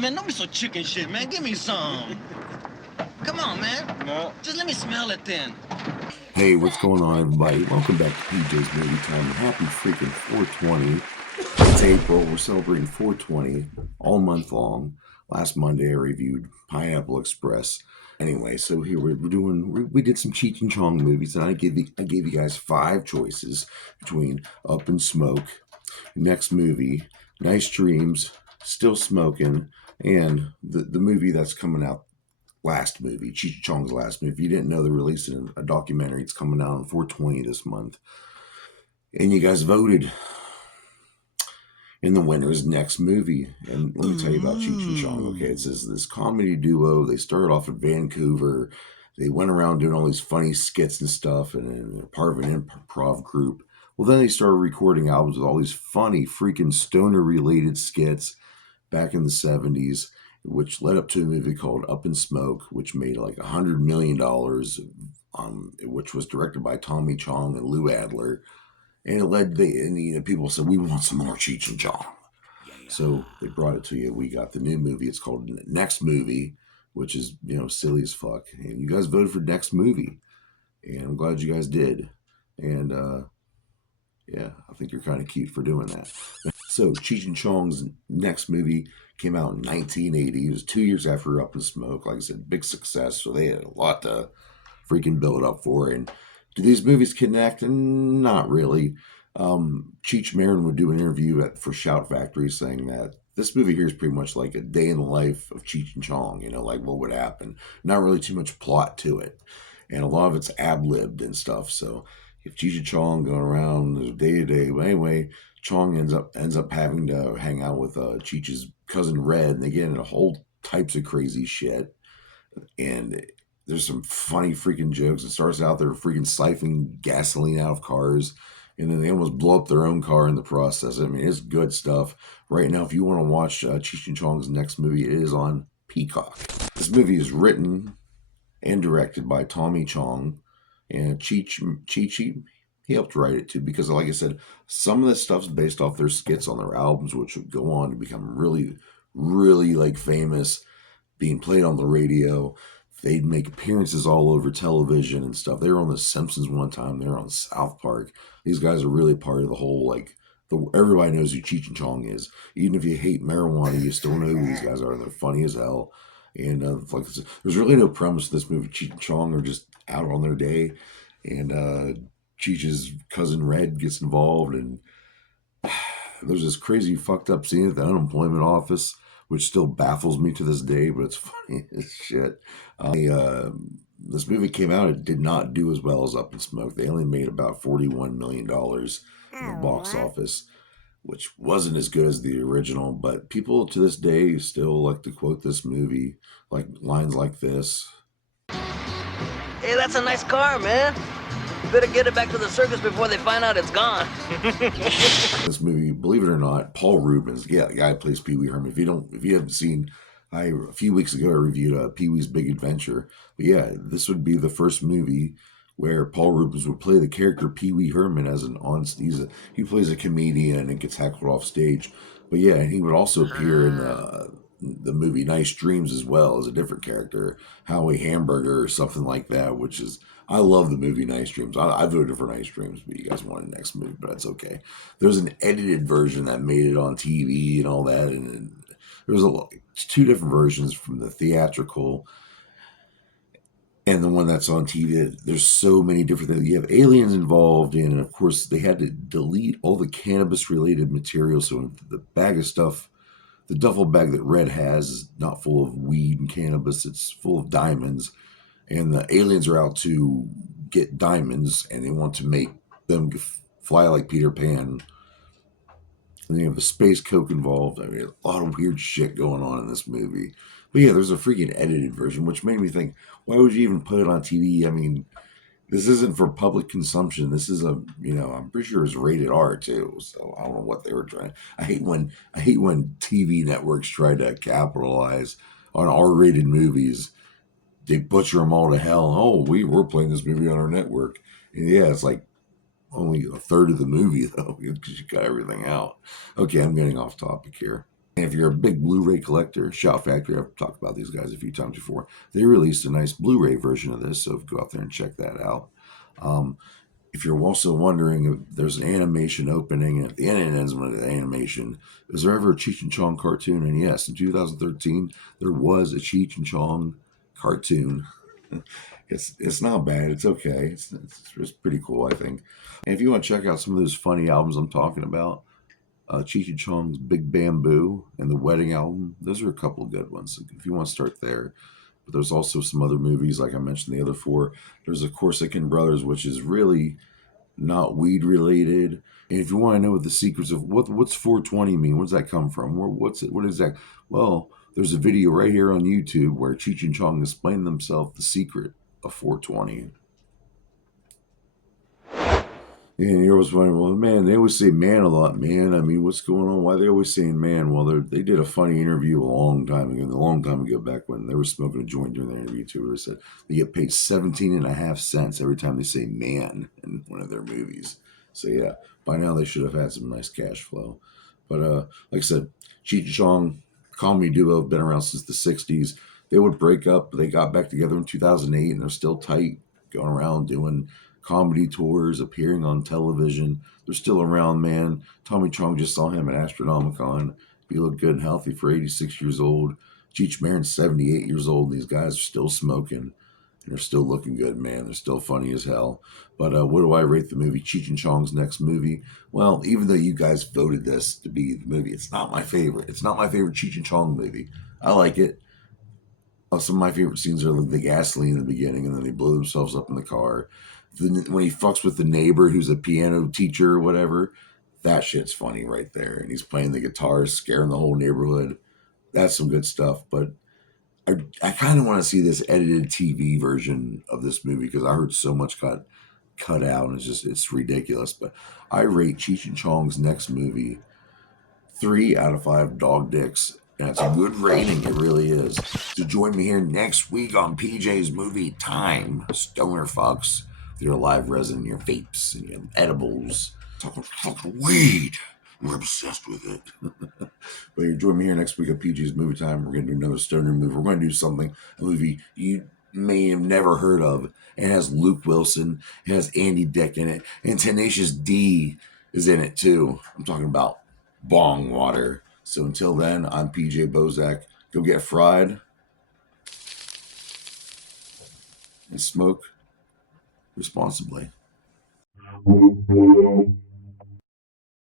man, don't be so chicken shit, man. Give me some. Come on, man. No. Just let me smell it then. Hey, what's going on, everybody? Welcome back to PJ's Movie Time. Happy freaking 420. It's April. We're celebrating 420 all month long. Last Monday, I reviewed Pineapple Express. Anyway, so here we did some Cheech and Chong movies, and I gave you guys 5 choices between Up in Smoke, next movie, Nice Dreams, Still Smoking, and the movie that's coming out. Last movie, Cheech and Chong's last movie. If you didn't know, they're releasing a documentary. It's coming out on 420 this month. And you guys voted. And the winner is next movie. And let me tell you about Cheech and Chong. Okay, it says this comedy duo. They started off in Vancouver. They went around doing all these funny skits and stuff, and they're part of an improv group. Well, then they started recording albums with all these funny, freaking stoner-related skits back in the 70s. Which led up to a movie called Up in Smoke, which made like $100 million, which was directed by Tommy Chong and Lou Adler. And it led, people said, we want some more Cheech and Chong. Yeah. So they brought it to you. We got the new movie. It's called Next Movie, which is, silly as fuck. And you guys voted for Next Movie. And I'm glad you guys did. And, yeah, I think you're kind of cute for doing that. So Cheech and Chong's next movie came out in 1980. It was 2 years after Up in Smoke. Like I said, big success. So they had a lot to freaking build up for. And do these movies connect? And not really. Cheech Marin would do an interview for Shout Factory saying that this movie here is pretty much like a day in the life of Cheech and Chong. Like what would happen. Not really too much plot to it. And a lot of it's ad-libbed and stuff. So if Cheech and Chong going around day to day, but anyway, Chong ends up having to hang out with Cheech's cousin Red, and they get into whole types of crazy shit. And there's some funny freaking jokes. It starts out they're freaking siphoning gasoline out of cars, and then they almost blow up their own car in the process. I mean, it's good stuff. Right now, if you want to watch Cheech and Chong's next movie, it is on Peacock. This movie is written and directed by Tommy Chong. And Cheech, he helped write it too, because like I said, some of this stuff's based off their skits on their albums, which would go on to become really, really like famous, being played on the radio. They'd make appearances all over television and stuff. They were on The Simpsons one time. They were on South Park. These guys are really part of the whole, everybody knows who Cheech and Chong is. Even if you hate marijuana, you still know who these guys are. They're funny as hell. And there's really no premise to this movie. Cheech and Chong are just out on their day, and Cheech's cousin Red gets involved, and there's this crazy fucked up scene at the unemployment office, which still baffles me to this day, but it's funny as shit. This movie came out, it did not do as well as Up in Smoke. They only made about $41 million in the box office, which wasn't as good as the original, but people to this day still like to quote this movie, like lines like this. Hey, that's a nice car, man. You better get it back to the circus before they find out it's gone. This movie, believe it or not, Paul Rubens, the guy who plays Pee Wee Herman. If you haven't seen, a few weeks ago I reviewed Pee Wee's Big Adventure. But yeah, this would be the first movie where Paul Rubens would play the character Pee Wee Herman as he plays a comedian and gets heckled off stage. But yeah, and he would also appear in the movie Nice Dreams as well as a different character, Howie Hamburger or something like that, which is, I love the movie Nice Dreams. I voted for Nice Dreams, but you guys wanted Next Movie, but that's okay. There's an edited version that made it on TV and all that, and there was 2 different versions from the theatrical and the one that's on TV. There's so many different things. You have aliens involved in, and of course they had to delete all the cannabis related material. So the bag of stuff, the duffel bag that Red has is not full of weed and cannabis. It's full of diamonds. And the aliens are out to get diamonds, and they want to make them fly like Peter Pan. And you have the space coke involved. I mean, a lot of weird shit going on in this movie. But yeah, there's a freaking edited version, which made me think, why would you even put it on TV? I mean, this isn't for public consumption. This is I'm pretty sure it's rated R too. So I don't know what they were trying. I hate when TV networks try to capitalize on R-rated movies. They butcher them all to hell. Oh, we're playing this movie on our network. And yeah, it's like only a third of the movie though, because you got everything out. Okay, I'm getting off topic here. And if you're a big Blu-ray collector, Shout Factory, I've talked about these guys a few times before. They released a nice Blu-ray version of this, so go out there and check that out. If you're also wondering if there's an animation opening, and at the end ends with the animation, is there ever a Cheech and Chong cartoon? And yes, in 2013, there was a Cheech and Chong cartoon. It's not bad. It's okay. It's pretty cool, I think. And if you want to check out some of those funny albums I'm talking about, Cheech and Chong's Big Bamboo and the Wedding album, those are a couple of good ones. If you want to start there. But there's also some other movies, like I mentioned, the other four. There's, of Corsican Brothers, which is really not weed related. And if you want to know what the secrets of what's 420 mean, where does that come from? What's it? What is that? Well, there's a video right here on YouTube where Cheech and Chong explain themselves the secret of 420. And you always wondering, well, man, they always say man a lot, man. I mean, what's going on? Why are they always saying man? Well, they did a funny interview a long time ago, back when they were smoking a joint during the interview, too. They said they get paid 17.5 cents every time they say man in one of their movies. So, yeah, by now they should have had some nice cash flow. But, like I said, Cheech and Chong, comedy duo, have been around since the 60s. They would break up, but they got back together in 2008, and they're still tight, going around doing comedy tours, appearing on television. They're still around, man. Tommy Chong just saw him at Astronomicon. He looked good and healthy for 86 years old. Cheech Marin's 78 years old, and these guys are still smoking. And they're still looking good, man. They're still funny as hell. But what do I rate the movie Cheech and Chong's next movie? Well, even though you guys voted this to be the movie, it's not my favorite. It's not my favorite Cheech and Chong movie. I like it. Some of my favorite scenes are the gasoline in the beginning, and then they blow themselves up in the car. When he fucks with the neighbor who's a piano teacher or whatever, that shit's funny right there. And he's playing the guitar, scaring the whole neighborhood. That's some good stuff. But I kind of want to see this edited TV version of this movie because I heard so much got cut out, and it's ridiculous. But I rate Cheech and Chong's next movie 3 out of 5 dog dicks. And it's a good rating, it really is. So join me here next week on PJ's Movie Time. Stoner fucks. Your live resin, your vapes, and your edibles. Talking fucking weed. We're obsessed with it. But you join me here next week on PJ's Movie Time. We're going to do another stoner movie. We're going to do a movie you may have never heard of. It has Luke Wilson. It has Andy Dick in it. And Tenacious D is in it too. I'm talking about Bong Water. So until then, I'm PJ Bozak. Go get fried and smoke responsibly.